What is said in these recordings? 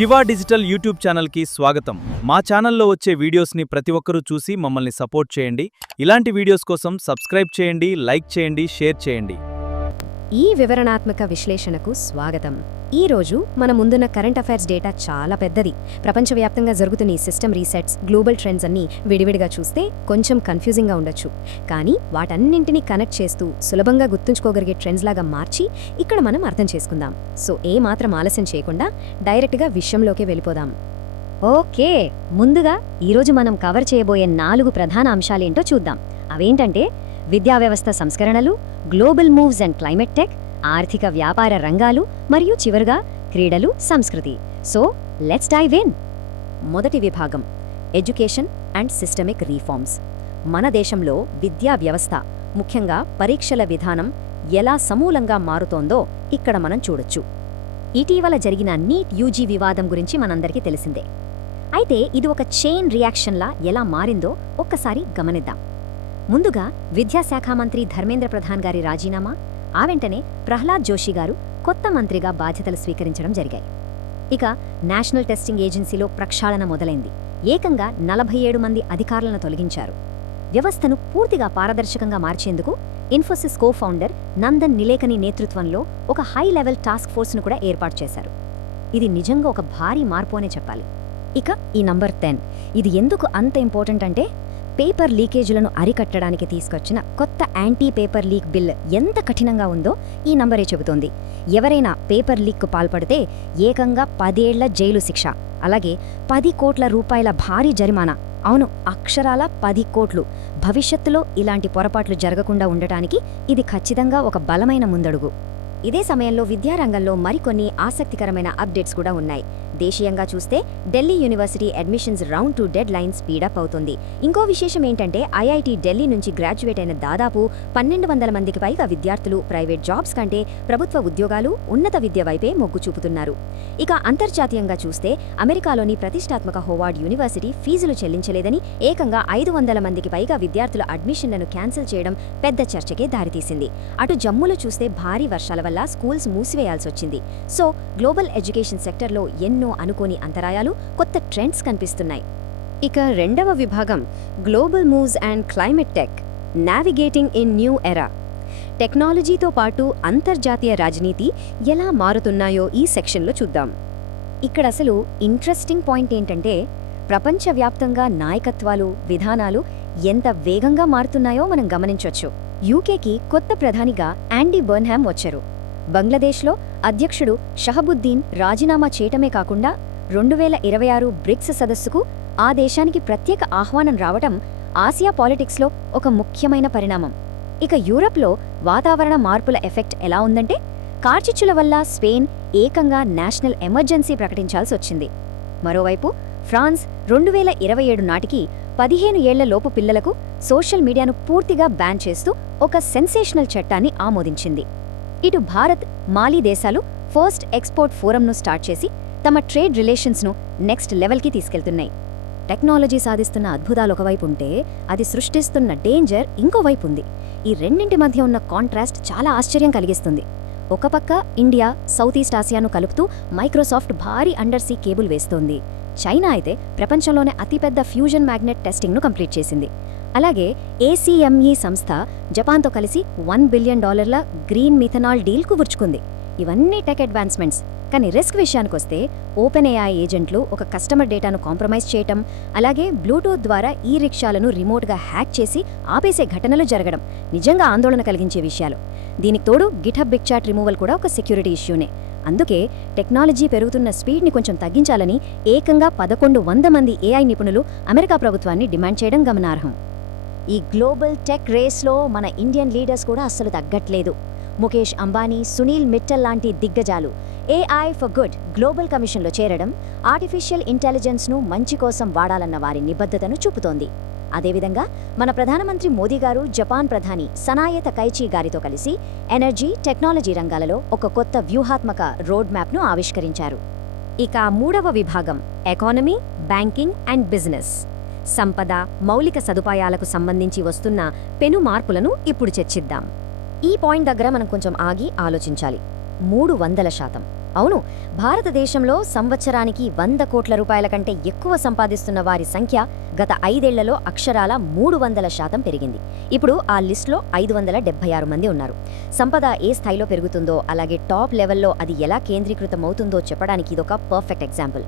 Shiva digital YouTube ఛానల్కి స్వాగతం. మా ఛానల్లో వచ్చే వీడియోస్ని ప్రతి ఒక్కరూ చూసి మమ్మల్ని సపోర్ట్ చేయండి. ఇలాంటి వీడియోస్ కోసం సబ్స్క్రైబ్ చేయండి, లైక్ చేయండి, షేర్ చేయండి. ఈ వివరణాత్మక విశ్లేషణకు స్వాగతం. ఈ రోజు మన ముందున్న కరెంట్ అఫైర్స్ డేటా చాలా పెద్దది. ప్రపంచవ్యాప్తంగా జరుగుతున్న ఈ సిస్టమ్ రీసెట్స్, గ్లోబల్ ట్రెండ్స్ అన్నీ విడివిడిగా చూస్తే కొంచెం కన్ఫ్యూజింగ్గా ఉండొచ్చు. కానీ వాటన్నింటినీ కనెక్ట్ చేస్తూ సులభంగా గుర్తుంచుకోగలిగే ట్రెండ్స్ లాగా మార్చి ఇక్కడ మనం అర్థం చేసుకుందాం. సో ఏమాత్రం ఆలస్యం చేయకుండా డైరెక్ట్గా విషయంలోకి వెళ్ళిపోదాం. ఓకే, ముందుగా ఈరోజు మనం కవర్ చేయబోయే 4 ప్రధాన అంశాలేంటో చూద్దాం. అవేంటంటే విద్యా వ్యవస్థ సంస్కరణలు, global moves and climate tech, ఆర్థిక వ్యాపార రంగాలు మరియు చివరగా క్రీడలు, సంస్కృతి. So let's dive in. మొదటి విభాగం ఎడ్యుకేషన్ అండ్ సిస్టమిక్ రీఫార్మ్స్. మన దేశంలో విద్యా వ్యవస్థ, ముఖ్యంగా పరీక్షల విధానం ఎలా సమూలంగా మారుతోందో ఇక్కడ మనం చూడొచ్చు. ఇటీవల జరిగిన నీట్ యూజీ వివాదం గురించి మనందరికీ తెలిసిందే. అయితే ఇది ఒక చైన్ రియాక్షన్లా ఎలా మారిందో ఒక్కసారి గమనిద్దాం. ముందుగా విద్యాశాఖ మంత్రి ధర్మేంద్ర ప్రధాన్ గారి రాజీనామా, ఆ వెంటనే ప్రహ్లాద్ జోషి గారు కొత్త మంత్రిగా బాధ్యతలు స్వీకరించడం జరిగాయి. ఇక నేషనల్ టెస్టింగ్ ఏజెన్సీలో ప్రక్షాళన మొదలైంది. ఏకంగా 47 మంది అధికారులను తొలగించారు. వ్యవస్థను పూర్తిగా పారదర్శకంగా మార్చేందుకు ఇన్ఫోసిస్ కో ఫౌండర్ నందన్ నిలేకని నేతృత్వంలో ఒక హై లెవెల్ టాస్క్ ఫోర్స్ను కూడా ఏర్పాటు చేశారు. ఇది నిజంగా ఒక భారీ మార్పు అనే చెప్పాలి. ఇక ఈ నంబర్ 10, ఇది ఎందుకు అంత ఇంపార్టెంట్ అంటే పేపర్ లీకేజీలను అరికట్టడానికి తీసుకొచ్చిన కొత్త యాంటీ పేపర్ లీక్ బిల్ ఎంత కఠినంగా ఉందో ఈ నంబరే చెబుతోంది. ఎవరైనా పేపర్ లీక్కు పాల్పడితే ఏకంగా 10 ఏళ్ల జైలు శిక్ష, అలాగే 10 కోట్ల రూపాయల భారీ జరిమానా. అవును, అక్షరాల 10 కోట్లు. భవిష్యత్తులో ఇలాంటి పొరపాట్లు జరగకుండా ఉండటానికి ఇది ఖచ్చితంగా ఒక బలమైన ముందడుగు. ఇదే సమయంలో విద్యారంగంలో మరికొన్ని ఆసక్తికరమైన అప్డేట్స్ కూడా ఉన్నాయి. దేశీయంగా చూస్తే Delhi university admissions round 2 deadline speed up అవుతుంది. ఇంకో విశేషం ఏంటంటే ఐఐటి ఢిల్లీ నుంచి గ్రాడ్యుయేట్ అయిన దాదాపు 1200 మందికి పైగా విద్యార్థులు ప్రైవేట్ జాబ్స్ కంటే ప్రభుత్వ ఉద్యోగాలు, ఉన్నత విద్య వైపే మొగ్గు చూపుతున్నారు. ఇక అంతర్జాతీయంగా చూస్తే అమెరికాలోని ప్రతిష్టాత్మక హోవార్డ్ యూనివర్సిటీ ఫీజులు చెల్లించలేదని ఏకంగా 500 మందికి పైగా విద్యార్థుల అడ్మిషన్లను క్యాన్సిల్ చేయడం పెద్ద చర్చకే దారితీసింది. అటు జమ్మూలో చూస్తే భారీ వర్షాల వల్ల స్కూల్స్ మూసివేయాల్సొచ్చింది. సో గ్లోబల్ ఎడ్యుకేషన్ సెక్టర్లో ఎన్నో అనుకోని అంతరాయాలు, కొత్త ట్రెండ్స్ కనిపిస్తున్నాయి. ఇక రెండవ విభాగం global moves and climate tech, navigating in new era. టెక్నాలజీతో పాటు అంతర్జాతీయ రాజనీతి ఎలా మారుతున్నాయో ఈ సెక్షన్లో చూద్దాం. ఇక్కడ అసలు ఇంట్రెస్టింగ్ పాయింట్ ఏంటంటే ప్రపంచవ్యాప్తంగా నాయకత్వాలు, విధానాలు ఎంత వేగంగా మారుతున్నాయో మనం గమనించొచ్చు. యూకేకి కొత్త ప్రధానిగా యాండీ బర్న్హామ్ వచ్చారు. బంగ్లాదేశ్లో అధ్యక్షుడు షహబుద్దీన్ రాజీనామా చేయటమే కాకుండా 2026 బ్రిక్స్ సదస్సుకు ఆ దేశానికి ప్రత్యేక ఆహ్వానం రావటం ఆసియా పాలిటిక్స్లో ఒక ముఖ్యమైన పరిణామం. ఇక యూరప్లో వాతావరణ మార్పుల ఎఫెక్ట్ ఎలా ఉందంటే కార్చిచ్చుల వల్ల స్పెయిన్ ఏకంగా నేషనల్ ఎమర్జెన్సీ ప్రకటించాల్సొచ్చింది. మరోవైపు ఫ్రాన్స్ 2027 నాటికి 15 ఏళ్ల లోపు పిల్లలకు సోషల్ మీడియాను పూర్తిగా బ్యాన్ చేస్తూ ఒక సెన్సేషనల్ చట్టాన్ని ఆమోదించింది. ఇటు భారత్, మాలీ దేశాలు ఫస్ట్ ఎక్స్పోర్ట్ ఫోరంను స్టార్ట్ చేసి తమ ట్రేడ్ రిలేషన్స్ను నెక్స్ట్ లెవెల్కి తీసుకెళ్తున్నాయి. టెక్నాలజీ సాధిస్తున్న అద్భుతాలు ఒకవైపు ఉంటే అది సృష్టిస్తున్న డేంజర్ ఇంకోవైపు ఉంది. ఈ రెండింటి మధ్య ఉన్న కాంట్రాస్ట్ చాలా ఆశ్చర్యం కలిగిస్తుంది. ఒక పక్క ఇండియా సౌత్ ఈస్ట్ ఆసియాను కలుపుతూ మైక్రోసాఫ్ట్ భారీ అండర్సీ కేబుల్ వేస్తోంది. చైనా అయితే ప్రపంచంలోనే అతిపెద్ద ఫ్యూజన్ మ్యాగ్నెట్ టెస్టింగ్ను కంప్లీట్ చేసింది. అలాగే ఏసీఎంఈ సంస్థ జపాన్తో కలిసి $1 బిలియన్ గ్రీన్ మిథనాల్ డీల్ కుదుర్చుకుంది. ఇవన్నీ టెక్ అడ్వాన్స్మెంట్స్. కానీ రిస్క్ విషయానికొస్తే ఓపెన్ ఏఐ ఏజెంట్లు ఒక కస్టమర్ డేటాను కాంప్రమైజ్ చేయటం, అలాగే బ్లూటూత్ ద్వారా ఈ రిక్షాలను రిమోట్గా హ్యాక్ చేసి ఆపేసే ఘటనలు జరగడం నిజంగా ఆందోళన కలిగించే విషయాలు. దీనికి తోడు గిట్హబ్ బిగ్ చాట్ రిమూవల్ కూడా ఒక సెక్యూరిటీ ఇష్యూనే. అందుకే టెక్నాలజీ పెరుగుతున్న స్పీడ్ని కొంచెం తగ్గించాలని ఏకంగా 1100 మంది ఏఐ నిపుణులు అమెరికా ప్రభుత్వాన్ని డిమాండ్ చేయడం గమనార్హం. ఈ గ్లోబల్ టెక్ రేస్లో మన ఇండియన్ లీడర్స్ కూడా అస్సలు తగ్గట్లేదు. ముఖేష్ అంబానీ, సునీల్ మిట్టల్ లాంటి దిగ్గజాలు ఏఐ ఫర్ గుడ్ గ్లోబల్ కమిషన్లో చేరడం ఆర్టిఫిషియల్ ఇంటెలిజెన్స్ను మంచి కోసం వాడాలన్న వారి నిబద్ధతను చూపుతోంది. అదేవిధంగా మన ప్రధానమంత్రి మోదీ గారు జపాన్ ప్రధాని సనాయే తకైచి గారితో కలిసి ఎనర్జీ, టెక్నాలజీ రంగాలలో ఒక కొత్త వ్యూహాత్మక రోడ్ మ్యాప్ను ఆవిష్కరించారు. ఇక మూడవ విభాగం ఎకానమీ, బ్యాంకింగ్ అండ్ బిజినెస్. సంపద, మౌలిక సదుపాయాలకు సంబంధించి వస్తున్న పెను మార్పులను ఇప్పుడు చర్చిద్దాం. ఈ పాయింట్ దగ్గర మనం కొంచెం ఆగి ఆలోచించాలి. 300%. అవును, భారతదేశంలో సంవత్సరానికి 100 కోట్ల రూపాయల కంటే ఎక్కువ సంపాదిస్తున్న వారి సంఖ్య గత 5 ఏళ్లలో అక్షరాల 300% పెరిగింది. ఇప్పుడు ఆ లిస్టులో 576 మంది ఉన్నారు. సంపద ఏ స్థాయిలో పెరుగుతుందో, అలాగే టాప్ లెవెల్లో అది ఎలా కేంద్రీకృతమవుతుందో చెప్పడానికి ఇదొక పర్ఫెక్ట్ ఎగ్జాంపుల్.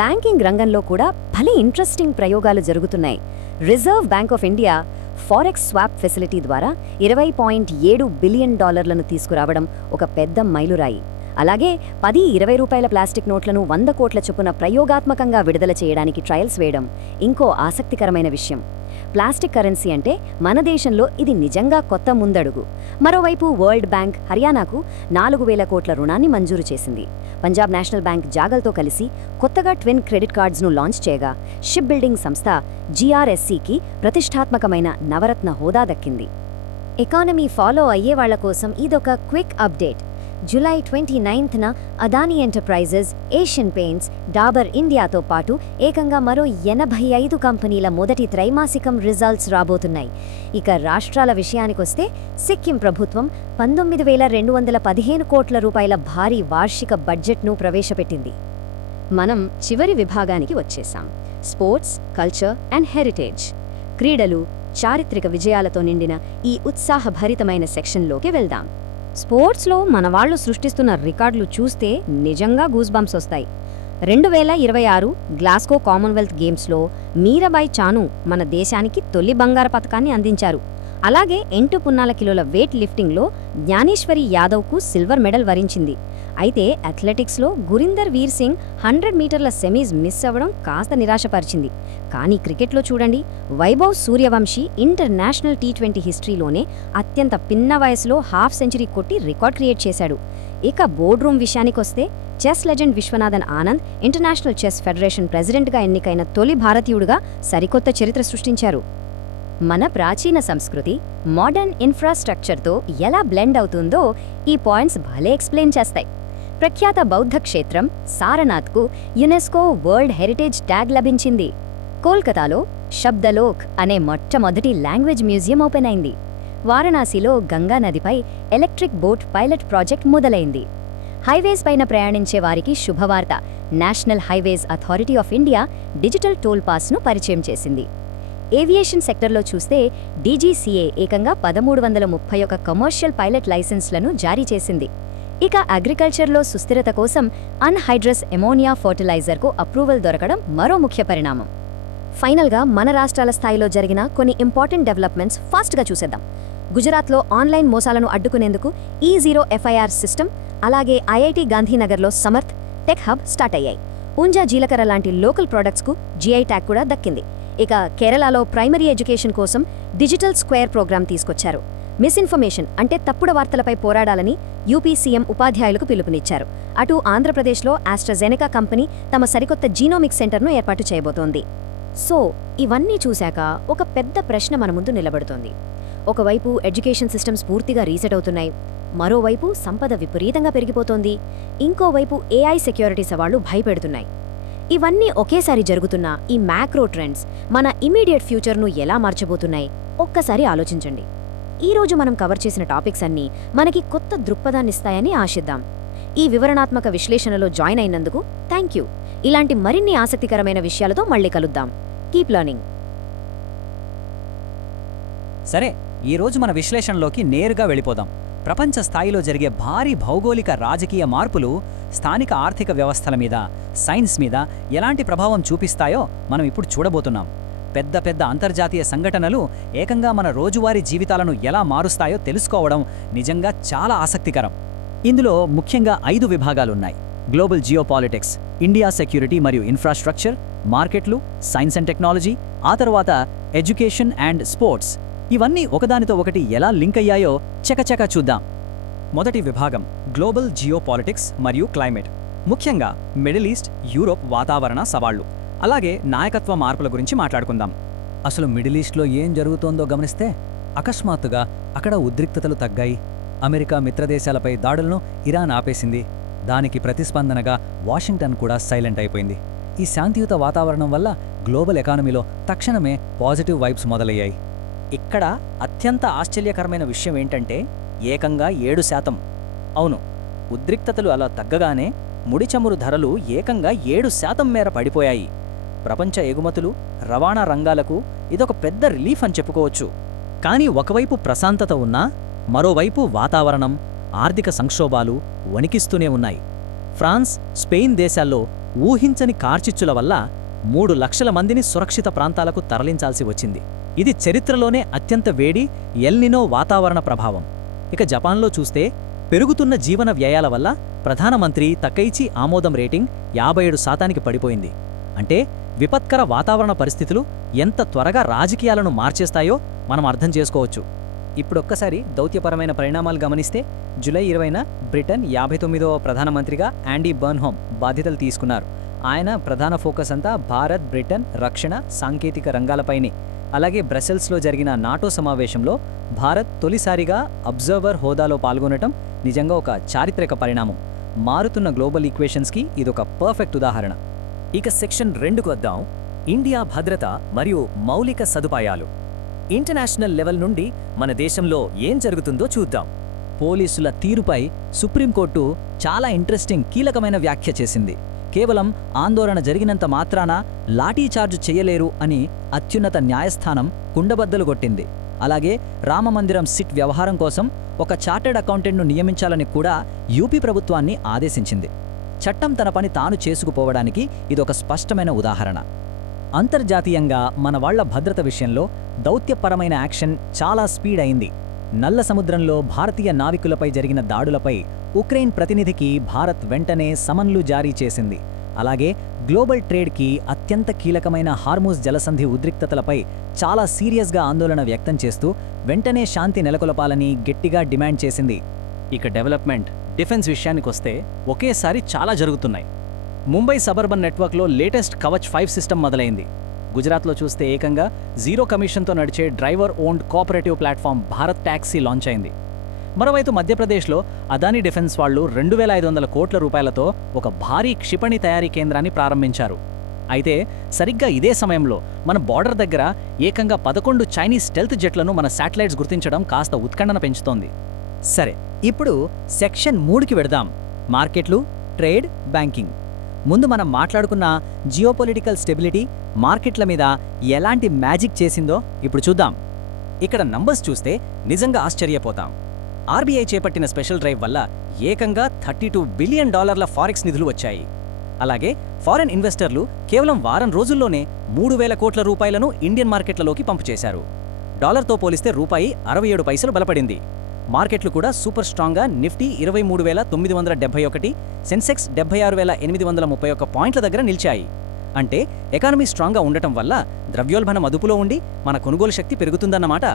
బ్యాంకింగ్ రంగంలో కూడా భలే ఇంట్రెస్టింగ్ ప్రయోగాలు జరుగుతున్నాయి. Reserve bank of India forex swap facility ద్వారా $20.7 బిలియన్ తీసుకురావడం ఒక పెద్ద మైలురాయి. అలాగే 10-20 రూపాయల ప్లాస్టిక్ నోట్లను 100 కోట్ల చొప్పున ప్రయోగాత్మకంగా విడుదల చేయడానికి ట్రయల్స్ వేయడం ఇంకో ఆసక్తికరమైన విషయం. ప్లాస్టిక్ కరెన్సీ అంటే మన దేశంలో ఇది నిజంగా కొత్త ముందడుగు. మరోవైపు వరల్డ్ బ్యాంక్ హర్యానాకు 4,000 కోట్ల రుణాన్ని మంజూరు చేసింది. పంజాబ్ నేషనల్ బ్యాంక్ జాగల్తో కలిసి కొత్తగా ట్విన్ క్రెడిట్ కార్డ్స్ను లాంచ్ చేయగా, షిప్ బిల్డింగ్ సంస్థ GRSCకి ప్రతిష్టాత్మకమైన నవరత్న హోదా దక్కింది. ఎకానమీ ఫాలో అయ్యేవాళ్ల కోసం ఇదొక క్విక్ అప్డేట్. జూలై 29న Adani Enterprises, Asian Paints, Dabur ఇండియాతో పాటు ఏకంగా మరో 85 కంపెనీల మొదటి త్రైమాసికం రిజల్ట్స్ రాబోతున్నాయి. ఇక రాష్ట్రాల విషయానికొస్తే సిక్కిం ప్రభుత్వం 19,215 కోట్ల రూపాయల భారీ వార్షిక బడ్జెట్ను ప్రవేశపెట్టింది. మనం చివరి విభాగానికి వచ్చేశాం. Sports, culture and heritage. క్రీడలు, చారిత్రక విజయాలతో నిండిన ఈ ఉత్సాహభరితమైన సెక్షన్లోకి వెళ్దాం. స్పోర్ట్స్లో మనవాళ్లు సృష్టిస్తున్న రికార్డులు చూస్తే నిజంగా గూస్బంప్స్ వస్తాయి. 2026 గ్లాస్గో కామన్వెల్త్ గేమ్స్లో మీరాబాయి చాను మన దేశానికి తొలి బంగారు పతకాన్ని అందించారు. అలాగే 8 కిలోల వెయిట్ లిఫ్టింగ్లో జ్ఞానేశ్వరి యాదవ్కు సిల్వర్ మెడల్ వరించింది. అయితే అథ్లెటిక్స్లో గురీందర్ వీర్ సింగ్ 100 మీటర్ల సెమీస్ మిస్ అవ్వడం కాస్త నిరాశపరిచింది. కానీ క్రికెట్లో చూడండి, వైభవ్ సూర్యవంశీ ఇంటర్నేషనల్ T20 హిస్టరీలోనే అత్యంత పిన్న వయసులో హాఫ్ సెంచరీ కొట్టి రికార్డ్ క్రియేట్ చేశాడు. ఇక బోర్డ్ రూమ్ విషయానికొస్తే chess legend Viswanathan Anand international chess federation ప్రెసిడెంట్గా ఎన్నికైన తొలి భారతీయుడిగా సరికొత్త చరిత్ర సృష్టించారు. మన ప్రాచీన సంస్కృతి మోడర్న్ ఇన్ఫ్రాస్ట్రక్చర్తో ఎలా బ్లెండ్ అవుతుందో ఈ పాయింట్స్ భలే ఎక్స్ప్లెయిన్ చేస్తాయి. ప్రఖ్యాత బౌద్ధ క్షేత్రం సారనాథ్కు యునెస్కో వరల్డ్ హెరిటేజ్ ట్యాగ్ లభించింది. కోల్కతాలో శబ్దలోక్ అనే మొట్టమొదటి లాంగ్వేజ్ మ్యూజియం ఓపెన్ అయింది. వారణాసిలో గంగా నదిపై ఎలక్ట్రిక్ బోట్ పైలట్ ప్రాజెక్ట్ మొదలైంది. హైవేస్ పైన ప్రయాణించే వారికి శుభవార్త. National Highways Authority of India digital toll పాస్ను పరిచయం చేసింది. ఏవియేషన్ సెక్టర్లో చూస్తే DGCA ఏకంగా 1331 కమర్షియల్ పైలట్ లైసెన్స్లను జారీ చేసింది. ఇక అగ్రికల్చర్లో సుస్థిరత కోసం అన్హైడ్రస్ ఎమోనియా ఫర్టిలైజర్కు అప్రూవల్ దొరకడం మరో ముఖ్య పరిణామం. ఫైనల్గా మన రాష్ట్రాల స్థాయిలో జరిగిన కొన్ని ఇంపార్టెంట్ డెవలప్మెంట్స్ ఫాస్ట్గా చూసేద్దాం. గుజరాత్లో ఆన్లైన్ మోసాలను అడ్డుకునేందుకు E0 FIR సిస్టమ్, అలాగే IIT గాంధీనగర్లో సమర్థ్ టెక్ హబ్ స్టార్ట్ అయ్యాయి. ఊంజా జీలకర్ర లాంటి లోకల్ ప్రోడక్ట్స్కు GI ట్యాగ్ కూడా దక్కింది. ఇక కేరళలో ప్రైమరీ ఎడ్యుకేషన్ కోసం డిజిటల్ స్క్వేర్ ప్రోగ్రాం తీసుకొచ్చారు. మిస్ఇన్ఫర్మేషన్ అంటే తప్పుడు వార్తలపై పోరాడాలని UP CM ఉపాధ్యాయులకు పిలుపునిచ్చారు. అటు ఆంధ్రప్రదేశ్లో ఆస్ట్రాజెనెకా కంపెనీ తమ సరికొత్త జీనోమిక్ సెంటర్ను ఏర్పాటు చేయబోతోంది. సో ఇవన్నీ చూశాక ఒక పెద్ద ప్రశ్న మన ముందు నిలబడుతోంది. ఒకవైపు ఎడ్యుకేషన్ సిస్టమ్స్ పూర్తిగా రీసెట్ అవుతున్నాయి, మరోవైపు సంపద విపరీతంగా పెరిగిపోతోంది, ఇంకోవైపు AI సెక్యూరిటీ సవాళ్లు భయపెడుతున్నాయి. ఇవన్నీ ఒకేసారి జరుగుతున్న ఈ మ్యాక్రో ట్రెండ్స్ మన ఇమీడియట్ ఫ్యూచర్ను ఎలా మార్చబోతున్నాయి ఒక్కసారి ఆలోచించండి. ఈరోజు మనం కవర్ చేసిన టాపిక్స్ అన్నీ మనకి కొత్త దృక్పథాన్నిస్తాయని ఆశిద్దాం. ఈ వివరణాత్మక విశ్లేషణలో జాయిన్ అయినందుకు థ్యాంక్ యూ. ఇలాంటి మరిన్ని ఆసక్తికరమైన విషయాలతో మళ్ళీ కలుద్దాం. Keep learning. సరే, ఈరోజు మన విశ్లేషణలోకి నేరుగా వెళ్ళిపోదాం. ప్రపంచ స్థాయిలో జరిగే భారీ భౌగోళిక రాజకీయ మార్పులు స్థానిక ఆర్థిక వ్యవస్థల మీద, సైన్స్ మీద ఎలాంటి ప్రభావం చూపిస్తాయో మనం ఇప్పుడు చూడబోతున్నాం. పెద్ద పెద్ద అంతర్జాతీయ సంఘటనలు ఏకంగా మన రోజువారీ జీవితాలను ఎలా మారుస్తాయో తెలుసుకోవడం నిజంగా చాలా ఆసక్తికరం. ఇందులో ముఖ్యంగా 5 విభాగాలున్నాయి. గ్లోబల్ జియోపాలిటిక్స్, ఇండియా సెక్యూరిటీ మరియు ఇన్ఫ్రాస్ట్రక్చర్, మార్కెట్లు, సైన్స్ అండ్ టెక్నాలజీ, ఆ తర్వాత ఎడ్యుకేషన్ అండ్ స్పోర్ట్స్. ఇవన్నీ ఒకదానితో ఒకటి ఎలా లింక్ అయ్యాయో చకచకా చూద్దాం. మొదటి విభాగం గ్లోబల్ జియోపాలిటిక్స్ మరియు క్లైమేట్. ముఖ్యంగా మిడిల్ ఈస్ట్, యూరోప్ వాతావరణ సవాళ్లు, అలాగే నాయకత్వ మార్పుల గురించి మాట్లాడుకుందాం. అసలు మిడిల్ ఈస్ట్లో ఏం జరుగుతోందో గమనిస్తే అకస్మాత్తుగా అక్కడ ఉద్రిక్తతలు తగ్గాయి. అమెరికా మిత్రదేశాలపై దాడులను ఇరాన్ ఆపేసింది. దానికి ప్రతిస్పందనగా వాషింగ్టన్ కూడా సైలెంట్ అయిపోయింది. ఈ శాంతియుత వాతావరణం వల్ల గ్లోబల్ ఎకానమీలో తక్షణమే పాజిటివ్ వైబ్స్ మొదలయ్యాయి. ఇక్కడ అత్యంత ఆశ్చర్యకరమైన విషయం ఏంటంటే ఏకంగా 7%. అవును, ఉద్రిక్తతలు అలా తగ్గగానే ముడి చమురు ధరలు ఏకంగా 7% మేర పడిపోయాయి. ప్రపంచ ఎగుమతులు, రవాణా రంగాలకు ఇదొక పెద్ద రిలీఫ్ అని చెప్పుకోవచ్చు. కానీ ఒకవైపు ప్రశాంతత ఉన్నా మరోవైపు వాతావరణం, ఆర్థిక సంక్షోభాలు వణికిస్తూనే ఉన్నాయి. ఫ్రాన్స్, స్పెయిన్ దేశాల్లో ఊహించని కార్చిచ్చుల వల్ల 3 లక్షల మందిని సురక్షిత ప్రాంతాలకు తరలించాల్సి వచ్చింది. ఇది చరిత్రలోనే అత్యంత వేడి ఎల్నినో వాతావరణ ప్రభావం. ఇక జపాన్లో చూస్తే పెరుగుతున్న జీవన వ్యయాల వల్ల ప్రధానమంత్రి తకైచి ఆమోదం రేటింగ్ 57% పడిపోయింది. అంటే విపత్కర వాతావరణ పరిస్థితులు ఎంత త్వరగా రాజకీయాలను మార్చేస్తాయో మనం అర్థం చేసుకోవచ్చు. ఇప్పుడొక్కసారి దౌత్యపరమైన పరిణామాలు గమనిస్తే జూలై 20న బ్రిటన్ 59వ ప్రధానమంత్రిగా యాండీ బర్న్హామ్ బాధ్యతలు తీసుకున్నారు. ఆయన ప్రధాన ఫోకస్ అంతా భారత్, బ్రిటన్, రక్షణ, సాంకేతిక రంగాలపైనే. అలాగే బ్రసెల్స్లో జరిగిన నాటో సమావేశంలో భారత్ తొలిసారిగా అబ్జర్వర్ హోదాలో పాల్గొనటం నిజంగా ఒక చారిత్రక పరిణామం. మారుతున్న గ్లోబల్ ఈక్వేషన్స్కి ఇదొక పర్ఫెక్ట్ ఉదాహరణ. ఇక సెక్షన్ 2కు వద్దాం. ఇండియా భద్రత మరియు మౌలిక సదుపాయాలు. ఇంటర్నేషనల్ లెవెల్ నుండి మన దేశంలో ఏం జరుగుతుందో చూద్దాం. పోలీసుల తీరుపై సుప్రీంకోర్టు చాలా కీలకమైన వ్యాఖ్య చేసింది. కేవలం ఆందోళన జరిగినంత మాత్రాన లాఠీచార్జ్ చెయ్యలేరు అని అత్యున్నత న్యాయస్థానం కుండబద్దలు కొట్టింది. అలాగే రామమందిరం సిట్ వ్యవహారం కోసం ఒక చార్టెడ్ అకౌంటెంట్ను నియమించాలని కూడా యూపీ ప్రభుత్వాన్ని ఆదేశించింది. చట్టం తన పని తాను చేసుకుపోవడానికి ఇదొక స్పష్టమైన ఉదాహరణ. అంతర్జాతీయంగా మన వాళ్ల భద్రత విషయంలో దౌత్యపరమైన యాక్షన్ చాలా స్పీడ్ అయింది. నల్ల సముద్రంలో భారతీయ నావికులపై జరిగిన దాడులపై ఉక్రెయిన్ ప్రతినిధికి భారత్ వెంటనే సమన్లు జారీ చేసింది. అలాగే గ్లోబల్ ట్రేడ్కి అత్యంత కీలకమైన హార్మూజ్ జలసంధి ఉద్రిక్తతలపై చాలా సీరియస్గా ఆందోళన వ్యక్తం చేస్తూ వెంటనే శాంతి నెలకొల్పాలని గట్టిగా డిమాండ్ చేసింది. ఇక డెవలప్మెంట్, డిఫెన్స్ విషయానికొస్తే ఒకేసారి చాలా జరుగుతున్నాయి. ముంబై సబర్బన్ నెట్వర్క్లో లేటెస్ట్ కవచ్ 5 సిస్టమ్ మొదలైంది. గుజరాత్లో చూస్తే ఏకంగా 0 కమిషన్తో నడిచే driver owned cooperative platform Bharat taxi launch అయింది. మరోవైపు మధ్యప్రదేశ్లో అదానీ డిఫెన్స్ వాళ్లు 2500 కోట్ల రూపాయలతో ఒక భారీ క్షిపణి తయారీ కేంద్రాన్ని ప్రారంభించారు. అయితే సరిగ్గా ఇదే సమయంలో మన బార్డర్ దగ్గర ఏకంగా 11 చైనీస్ స్టెల్త్ జెట్లను మన శాటిలైట్స్ గుర్తించడం కాస్త ఉత్కంఠన పెంచుతోంది. సరే, ఇప్పుడు సెక్షన్ 3కి వెడదాం. మార్కెట్లు, ట్రేడ్, బ్యాంకింగ్. ముందు మనం మాట్లాడుకున్న జియోపొలిటికల్ స్టెబిలిటీ మార్కెట్ల మీద ఎలాంటి మ్యాజిక్ చేసిందో ఇప్పుడు చూద్దాం. ఇక్కడ నంబర్స్ చూస్తే నిజంగా ఆశ్చర్యపోతాం. ఆర్బీఐ చేపట్టిన స్పెషల్ డ్రైవ్ వల్ల ఏకంగా $32 బిలియన్ ఫారెక్స్ నిధులు వచ్చాయి. అలాగే ఫారెన్ ఇన్వెస్టర్లు కేవలం వారం రోజుల్లోనే 3000 కోట్ల రూపాయలను ఇండియన్ మార్కెట్లలోకి పంపు చేశారు. డాలర్తో పోలిస్తే రూపాయి 67 పైసలు బలపడింది. మార్కెట్లు కూడా సూపర్ స్ట్రాంగ్గా నిఫ్టీ 23,971, సెన్సెక్స్ 76,831 పాయింట్ల దగ్గర నిలిచాయి. అంటే ఎకానమీ స్ట్రాంగ్గా ఉండటం వల్ల ద్రవ్యోల్బణం అదుపులో ఉండి మన కొనుగోలు శక్తి పెరుగుతుందన్నమాట.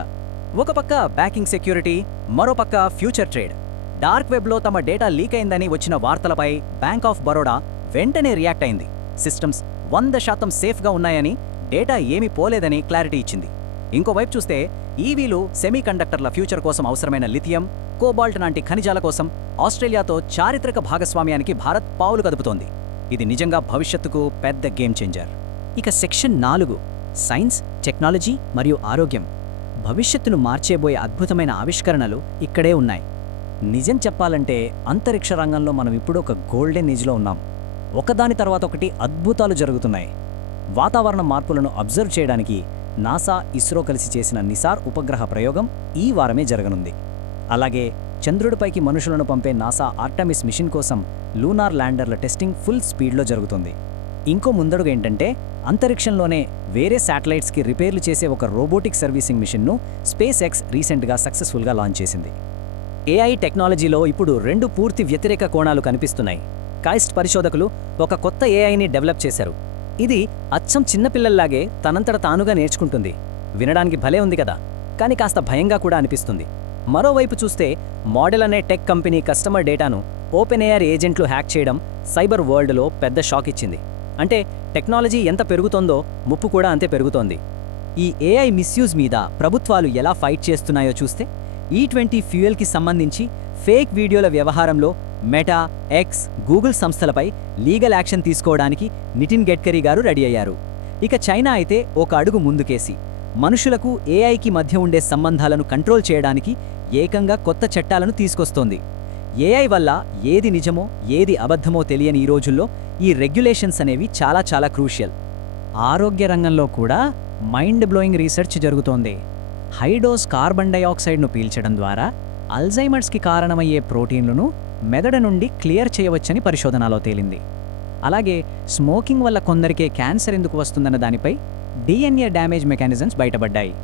ఒక పక్క బ్యాంకింగ్ సెక్యూరిటీ, మరోపక్క ఫ్యూచర్ ట్రేడ్. డార్క్ వెబ్లో తమ డేటా లీక్ అయిందని వచ్చిన వార్తలపై బ్యాంక్ ఆఫ్ బరోడా వెంటనే రియాక్ట్ అయింది. సిస్టమ్స్ 100% సేఫ్గా ఉన్నాయని, డేటా ఏమీ పోలేదని క్లారిటీ ఇచ్చింది. ఇంకోవైపు చూస్తే ఈవీలు, సెమీకండక్టర్ల ఫ్యూచర్ కోసం అవసరమైన లిథియం, కోబాల్ట్ లాంటి ఖనిజాల కోసం ఆస్ట్రేలియాతో చారిత్రక భాగస్వామ్యానికి భారత్ పావులు కదుపుతోంది. ఇది నిజంగా భవిష్యత్తుకు పెద్ద గేమ్ చేంజర్. ఇక సెక్షన్ 4 సైన్స్, టెక్నాలజీ మరియు ఆరోగ్యం. భవిష్యత్తును మార్చేబోయే అద్భుతమైన ఆవిష్కరణలు ఇక్కడే ఉన్నాయి. నిజం చెప్పాలంటే అంతరిక్ష రంగంలో మనం ఇప్పుడు ఒక గోల్డెన్ ఏజ్లో ఉన్నాం. ఒకదాని తర్వాత ఒకటి అద్భుతాలు జరుగుతున్నాయి. వాతావరణ మార్పులను అబ్జర్వ్ చేయడానికి నాసా, ఇస్రో కలిసి చేసిన నిసార్ ఉపగ్రహ ప్రయోగం ఈ వారమే జరగనుంది. అలాగే చంద్రుడిపైకి మనుషులను పంపే నాసా ఆర్టమిస్ మిషన్ కోసం లూనార్ ల్యాండర్ల టెస్టింగ్ ఫుల్ స్పీడ్లో జరుగుతుంది. ఇంకో ముందడుగు ఏంటంటే అంతరిక్షంలోనే వేరే శాటిలైట్స్కి రిపేర్లు చేసే ఒక రోబోటిక్ సర్వీసింగ్ మిషన్ను స్పేస్ ఎక్స్ రీసెంట్గా సక్సెస్ఫుల్గా లాంచ్ చేసింది. ఏఐ టెక్నాలజీలో ఇప్పుడు 2 పూర్తి వ్యతిరేక కోణాలు కనిపిస్తున్నాయి. కాయిస్ట్ పరిశోధకులు ఒక కొత్త ఏఐని డెవలప్ చేశారు. ఇది అచ్చం చిన్నపిల్లల్లాగే తనంతట తానుగా నేర్చుకుంటుంది. వినడానికి భలే ఉంది కదా, కానీ కాస్త భయంగా కూడా అనిపిస్తుంది. మరోవైపు చూస్తే మోడెల్ అనే టెక్ కంపెనీ కస్టమర్ డేటాను ఓపెన్ఏఆర్ ఏజెంట్లు హ్యాక్ చేయడం సైబర్ వరల్డ్లో పెద్ద షాక్ ఇచ్చింది. అంటే టెక్నాలజీ ఎంత పెరుగుతోందో ముప్పు కూడా అంతే పెరుగుతోంది. ఈ ఏఐ మిస్యూజ్ మీద ప్రభుత్వాలు ఎలా ఫైట్ చేస్తున్నాయో చూస్తే E20 ఫ్యూయల్కి సంబంధించి ఫేక్ వీడియోల వ్యవహారంలో మెటా, ఎక్స్, గూగుల్ సంస్థలపై లీగల్ యాక్షన్ తీసుకోవడానికి నితిన్ గడ్కరీ గారు రెడీ అయ్యారు. ఇక చైనా అయితే ఒక అడుగు ముందుకేసి మనుషులకు ఏఐకి మధ్య ఉండే సంబంధాలను కంట్రోల్ చేయడానికి ఏకంగా కొత్త చట్టాలను తీసుకొస్తోంది. ఏఐ వల్ల ఏది నిజమో ఏది అబద్ధమో తెలియని ఈ రోజుల్లో ఈ రెగ్యులేషన్స్ అనేవి చాలా క్రూషియల్. ఆరోగ్య రంగంలో కూడా మైండ్ బ్లోయింగ్ రీసెర్చ్ జరుగుతోంది. హైడోస్ కార్బన్ డయాక్సైడ్ను పీల్చడం ద్వారా అల్జైమర్స్కి కారణమయ్యే ప్రోటీన్లను మెదడు నుండి క్లియర్ చేయవచ్చని పరిశోధనలో తేలింది. అలాగే స్మోకింగ్ వల్ల కొందరికే క్యాన్సర్ ఎందుకు వస్తుందన్న దానిపై డిఎన్ఏ డ్యామేజ్ మెకానిజమ్స్ బయటపడ్డాయి.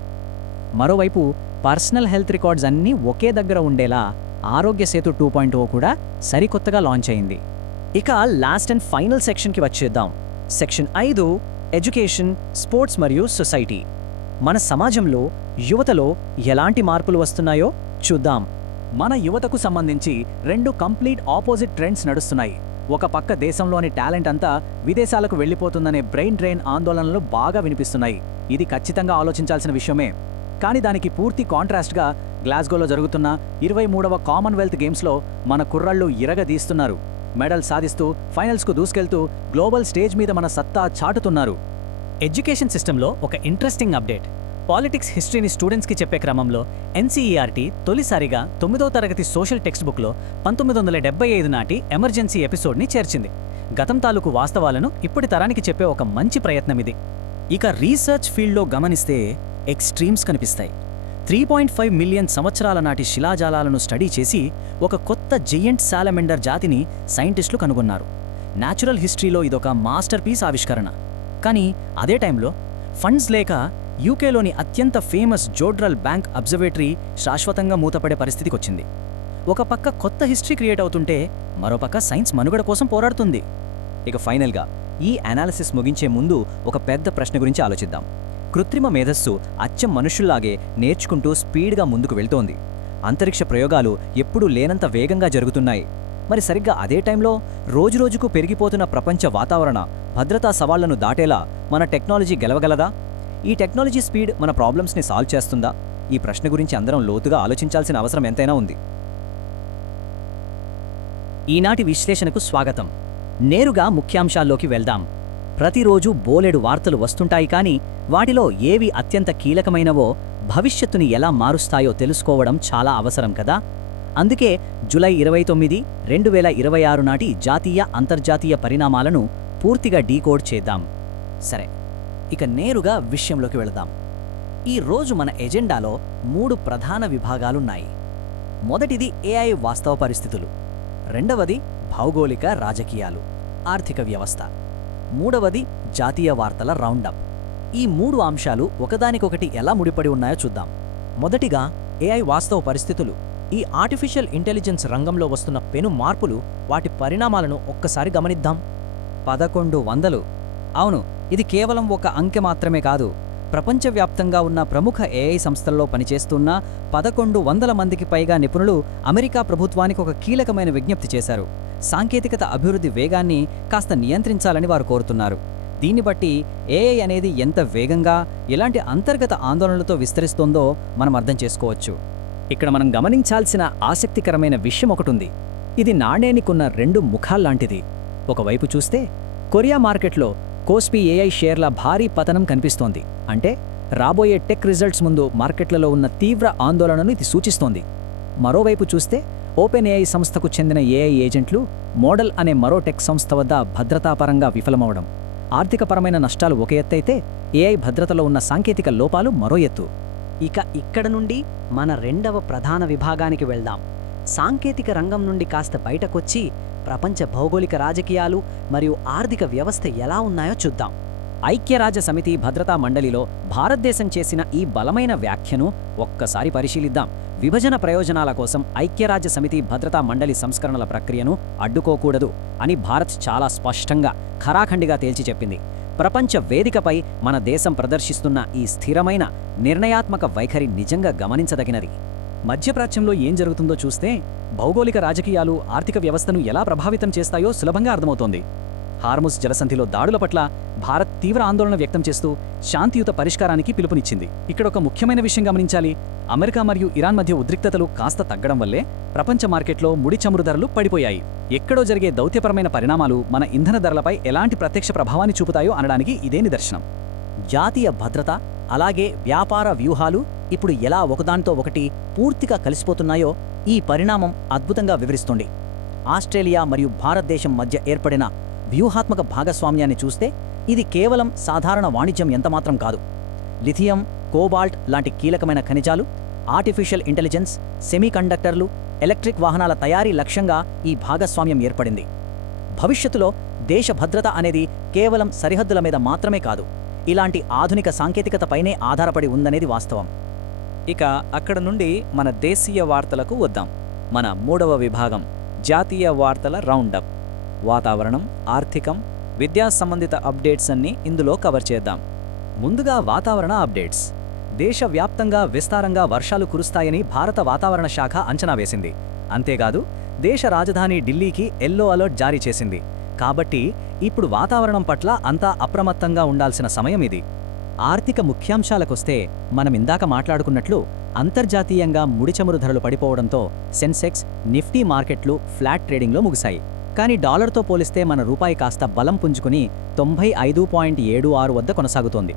మరోవైపు పర్సనల్ హెల్త్ రికార్డ్స్ అన్నీ ఒకే దగ్గర ఉండేలా ఆరోగ్య సేతు 2.0 కూడా సరికొత్తగా లాంచ్ అయింది. ఇక లాస్ట్ అండ్ ఫైనల్ సెక్షన్కి వచ్చేద్దాం. సెక్షన్ 5 ఎడ్యుకేషన్, స్పోర్ట్స్ మరియు సొసైటీ. మన సమాజంలో యువతలో ఎలాంటి మార్పులు వస్తున్నాయో చూద్దాం. మన యువతకు సంబంధించి 2 కంప్లీట్ ఆపోజిట్ ట్రెండ్స్ నడుస్తున్నాయి. ఒక పక్క దేశంలోని టాలెంట్ అంతా విదేశాలకు వెళ్లిపోతుందనే బ్రెయిన్ డ్రెయిన్ ఆందోళనలు బాగా వినిపిస్తున్నాయి. ఇది ఖచ్చితంగా ఆలోచించాల్సిన విషయమే. కానీ దానికి పూర్తి కాంట్రాస్ట్గా గ్లాస్గోలో జరుగుతున్న 23వ కామన్వెల్త్ గేమ్స్లో మన కుర్రాళ్ళు ఇరగదీస్తున్నారు. మెడల్ సాధిస్తూ ఫైనల్స్కు దూసుకెళ్తూ గ్లోబల్ స్టేజ్ మీద మన సత్తా చాటుతున్నారు. ఎడ్యుకేషన్ సిస్టంలో ఒక ఇంట్రెస్టింగ్ అప్డేట్. పాలిటిక్స్ హిస్టరీని స్టూడెంట్స్కి చెప్పే క్రమంలో ఎన్సీఈఆర్టీ తొలిసారిగా 9వ తరగతి సోషల్ టెక్స్ట్ బుక్లో 1975 నాటి ఎమర్జెన్సీ ఎపిసోడ్ని చేర్చింది. గతం తాలూకు వాస్తవాలను ఇప్పటి తరానికి చెప్పే ఒక మంచి ప్రయత్నమిది. ఇక రీసెర్చ్ ఫీల్డ్లో గమనిస్తే ఎక్స్ట్రీమ్స్ కనిపిస్తాయి. 3.5 మిలియన్ సంవత్సరాల నాటి శిలాజాలాలను స్టడీ చేసి ఒక కొత్త జెయింట్ సాలమెండర్ జాతిని సైంటిస్టులు కనుగొన్నారు. న్యాచురల్ హిస్టరీలో ఇదొక మాస్టర్ పీస్ ఆవిష్కరణ. కానీ అదే టైంలో ఫండ్స్ లేక యూకేలోని అత్యంత ఫేమస్ జోడ్రల్ బ్యాంక్ అబ్జర్వేటరీ శాశ్వతంగా మూతపడే పరిస్థితికొచ్చింది. ఒక పక్క కొత్త హిస్టరీ క్రియేట్ అవుతుంటే మరోపక్క సైన్స్ మనుగడ కోసం పోరాడుతుంది. ఇక ఫైనల్గా ఈ అనాలిసిస్ ముగించే ముందు ఒక పెద్ద ప్రశ్న గురించి ఆలోచిద్దాం. కృత్రిమ మేధస్సు అచ్చం మనుషుల్లాగే నేర్చుకుంటూ స్పీడ్గా ముందుకు వెళ్తోంది. అంతరిక్ష ప్రయోగాలు ఎప్పుడూ లేనంత వేగంగా జరుగుతున్నాయి. మరి సరిగ్గా అదే టైంలో రోజురోజుకు పెరిగిపోతున్న ప్రపంచ వాతావరణ భద్రతా సవాళ్లను దాటేలా మన టెక్నాలజీ గెలవగలదా? ఈ టెక్నాలజీ స్పీడ్ మన ప్రాబ్లమ్స్ని సాల్వ్ చేస్తుందా? ఈ ప్రశ్న గురించి అందరం లోతుగా ఆలోచించాల్సిన అవసరం ఎంతైనా ఉంది. ఈనాటి విశ్లేషణకు స్వాగతం. నేరుగా ముఖ్యాంశాల్లోకి వెళ్దాం. ప్రతిరోజు బోలెడు వార్తలు వస్తుంటాయి, కానీ వాటిలో ఏవి అత్యంత కీలకమైనవో, భవిష్యత్తుని ఎలా మారుస్తాయో తెలుసుకోవడం చాలా అవసరం కదా. అందుకే జూలై 29, 2026 నాటి జాతీయ, అంతర్జాతీయ పరిణామాలను పూర్తిగా డీకోడ్ చేద్దాం. సరే, ఇక నేరుగా విషయంలోకి వెళదాం. ఈ రోజు మన ఎజెండాలో 3 ప్రధాన విభాగాలున్నాయి. మొదటిది ఏఐ వాస్తవ పరిస్థితులు, రెండవది భౌగోళిక రాజకీయాలు, ఆర్థిక వ్యవస్థ, మూడవది జాతీయ వార్తల రౌండప్. ఈ 3 అంశాలు ఒకదానికొకటి ఎలా ముడిపడి ఉన్నాయో చూద్దాం. మొదటిగా ఏఐ వాస్తవ పరిస్థితులు. ఈ ఆర్టిఫిషియల్ ఇంటెలిజెన్స్ రంగంలో వస్తున్న పెను మార్పులు, వాటి పరిణామాలను ఒక్కసారి గమనిద్దాం. 1100. అవును, ఇది కేవలం ఒక అంకె మాత్రమే కాదు. ప్రపంచవ్యాప్తంగా ఉన్న ప్రముఖ ఏఐ సంస్థల్లో పనిచేస్తున్న 1100 మందికి పైగా నిపుణులు అమెరికా ప్రభుత్వానికి ఒక కీలకమైన విజ్ఞప్తి చేశారు. సాంకేతికత అభివృద్ధి వేగాన్ని కాస్త నియంత్రించాలని వారు కోరుతున్నారు. దీన్ని బట్టి ఏఐ అనేది ఎంత వేగంగా, ఎలాంటి అంతర్గత ఆందోళనలతో విస్తరిస్తోందో మనం అర్థం చేసుకోవచ్చు. ఇక్కడ మనం గమనించాల్సిన ఆసక్తికరమైన విషయం ఒకటుంది. ఇది నాణేనికున్న 2 ముఖాల్లాంటిది. ఒకవైపు చూస్తే కొరియా మార్కెట్లో కోస్పీ ఏఐ షేర్ల భారీ పతనం కనిపిస్తోంది. అంటే రాబోయే టెక్ రిజల్ట్స్ ముందు మార్కెట్లలో ఉన్న తీవ్ర ఆందోళనను ఇది సూచిస్తోంది. మరోవైపు చూస్తే ఓపెన్ ఏఐ సంస్థకు చెందిన ఏఐ ఏజెంట్లు మోడల్ అనే మరో టెక్ సంస్థ వద్ద భద్రతాపరంగా విఫలమవడం, ఆర్థికపరమైన నష్టాలు ఒక ఎత్తైతే ఏఐ భద్రతలో ఉన్న సాంకేతిక లోపాలు మరో ఎత్తు. ఇక ఇక్కడ నుండి మన రెండవ ప్రధాన విభాగానికి వెళ్దాం. సాంకేతిక రంగం నుండి కాస్త బయటకొచ్చి ప్రపంచ భౌగోళిక రాజకీయాలు మరియు ఆర్థిక వ్యవస్థ ఎలా ఉన్నాయో చూద్దాం. ఐక్యరాజ్య సమితి భద్రతా మండలిలో భారతదేశం చేసిన ఈ బలమైన వ్యాఖ్యను ఒక్కసారి పరిశీలిద్దాం. విభజన ప్రయోజనాల కోసం ఐక్యరాజ్య సమితి భద్రతా మండలి సంస్కరణల ప్రక్రియను అడ్డుకోకూడదు అని భారత్ చాలా స్పష్టంగా, ఖరాఖండిగా తేల్చి చెప్పింది. ప్రపంచ వేదికపై మన దేశం ప్రదర్శిస్తున్న ఈ స్థిరమైన, నిర్ణయాత్మక వైఖరి నిజంగా గమనించదగినది. మధ్యప్రాచ్యంలో ఏం జరుగుతుందో చూస్తే భౌగోళిక రాజకీయాలు ఆర్థిక వ్యవస్థను ఎలా ప్రభావితం చేస్తాయో సులభంగా అర్థమవుతోంది. హార్ముజ్ జలసంధిలో దాడుల పట్ల భారత్ తీవ్ర ఆందోళన వ్యక్తం చేస్తూ శాంతియుత పరిష్కారానికి పిలుపునిచ్చింది. ఇక్కడ ఒక ముఖ్యమైన విషయం గమనించాలి. అమెరికా మరియు ఇరాన్ మధ్య ఉద్రిక్తతలు కాస్త తగ్గడం వల్లే ప్రపంచ మార్కెట్లో ముడి చమురు ధరలు పడిపోయాయి. ఎక్కడో జరిగే దౌత్యపరమైన పరిణామాలు మన ఇంధన ధరలపై ఎలాంటి ప్రత్యక్ష ప్రభావాన్ని చూపుతాయో అనడానికి ఇదే నిదర్శనం. జాతీయ భద్రత, అలాగే వ్యాపార వ్యూహాలు ఇప్పుడు ఎలా ఒకదానితో ఒకటి పూర్తిగా కలిసిపోతున్నాయో ఈ పరిణామం అద్భుతంగా వివరిస్తుంది. ఆస్ట్రేలియా మరియు భారతదేశం మధ్య ఏర్పడిన వ్యూహాత్మక భాగస్వామ్యాన్ని చూస్తే ఇది కేవలం సాధారణ వాణిజ్యం ఎంతమాత్రం కాదు. లిథియం, కోబాల్ట్ లాంటి కీలకమైన ఖనిజాలు, ఆర్టిఫిషియల్ ఇంటెలిజెన్స్, సెమీకండక్టర్లు, ఎలక్ట్రిక్ వాహనాల తయారీ లక్ష్యంగా ఈ భాగస్వామ్యం ఏర్పడింది. భవిష్యత్తులో దేశ భద్రత అనేది కేవలం సరిహద్దుల మీద మాత్రమే కాదు, ఇలాంటి ఆధునిక సాంకేతికతపైనే ఆధారపడి ఉందనేది వాస్తవం. ఇక అక్కడ నుండి మన దేశీయ వార్తలకు వద్దాం. మన 3వ విభాగం జాతీయ వార్తల రౌండప్. వాతావరణం, ఆర్థికం, విద్యా సంబంధిత అప్డేట్స్ అన్నీ ఇందులో కవర్ చేద్దాం. ముందుగా వాతావరణ అప్డేట్స్. దేశవ్యాప్తంగా విస్తారంగా వర్షాలు కురుస్తాయని భారత వాతావరణ శాఖ అంచనా వేసింది. అంతేకాదు, దేశ రాజధాని ఢిల్లీకి ఎల్లో అలర్ట్ జారీ చేసింది. కాబట్టి ఇప్పుడు వాతావరణం పట్ల అంతా అప్రమత్తంగా ఉండాల్సిన సమయం ఇది. ఆర్థిక ముఖ్యాంశాలకొస్తే మనమిందాక మాట్లాడుకున్నట్లు అంతర్జాతీయంగా ముడిచమురు ధరలు పడిపోవడంతో సెన్సెక్స్, నిఫ్టీ మార్కెట్లు ఫ్లాట్ ట్రేడింగ్లో ముగిశాయి. కానీ డాలర్తో పోలిస్తే మన రూపాయి కాస్త బలం పుంజుకుని 95.76 వద్ద కొనసాగుతోంది.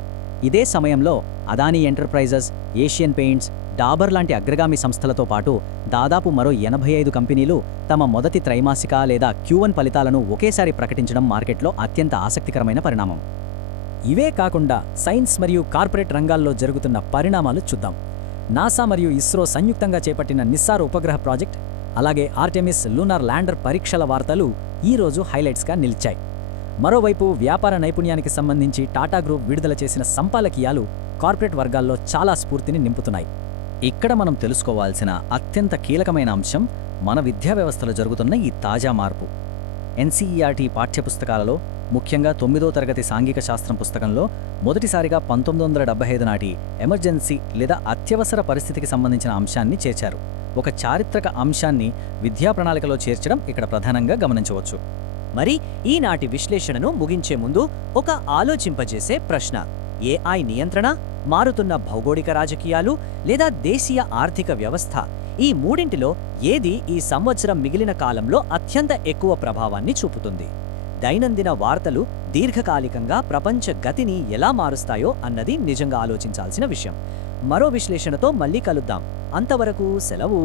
ఇదే సమయంలో Adani Enterprises, Asian Paints, Dabur లాంటి అగ్రగామి సంస్థలతో పాటు దాదాపు మరో 85 కంపెనీలు తమ మొదటి త్రైమాసిక లేదా Q1 ఫలితాలను ఒకేసారి ప్రకటించడం మార్కెట్లో అత్యంత ఆసక్తికరమైన పరిణామం. ఇవే కాకుండా సైన్స్ మరియు కార్పొరేట్ రంగాల్లో జరుగుతున్న పరిణామాలు చూద్దాం. నాసా మరియు ఇస్రో సంయుక్తంగా చేపట్టిన నిస్సార్ ఉపగ్రహ ప్రాజెక్ట్, అలాగే ఆర్టెమిస్ లూనార్ ల్యాండర్ పరీక్షల వార్తలు ఈరోజు హైలైట్స్గా నిలిచాయి. మరోవైపు వ్యాపార నైపుణ్యానికి సంబంధించి టాటా గ్రూప్ విడుదల చేసిన సంపాదకీయాలు కార్పొరేట్ వర్గాల్లో చాలా స్ఫూర్తిని నింపుతున్నాయి. ఇక్కడ మనం తెలుసుకోవాల్సిన అత్యంత కీలకమైన అంశం మన విద్యా వ్యవస్థలో జరుగుతున్న ఈ తాజా మార్పు. ఎన్సీఈఆర్టీ పాఠ్యపుస్తకాలలో, ముఖ్యంగా 9వ తరగతి సాంఘిక శాస్త్రం పుస్తకంలో మొదటిసారిగా 1975 నాటి ఎమర్జెన్సీ లేదా అత్యవసర పరిస్థితికి సంబంధించిన అంశాన్ని చేర్చారు. ఒక చారిత్రక అంశాన్ని విద్యా ప్రణాళికలో చేర్చడం ఇక్కడ ప్రధానంగా గమనించవచ్చు. మరి ఈనాటి విశ్లేషణను ముగించే ముందు ఒక ఆలోచింపజేసే ప్రశ్న: ఏఐ నియంత్రణ, మారుతున్న భౌగోళిక రాజకీయాలు లేదా దేశీయ ఆర్థిక వ్యవస్థ, ఈ మూడింటిలో ఏది ఈ సంవత్సరం మిగిలిన కాలంలో అత్యంత ఎక్కువ ప్రభావాన్ని చూపుతుంది? దైనందిన వార్తలు దీర్ఘకాలికంగా ప్రపంచ గతిని ఎలా మారుస్తాయో అన్నది నిజంగా ఆలోచించాల్సిన విషయం. మరో విశ్లేషణతో మళ్ళీ కలుద్దాం. అంతవరకు సెలవు.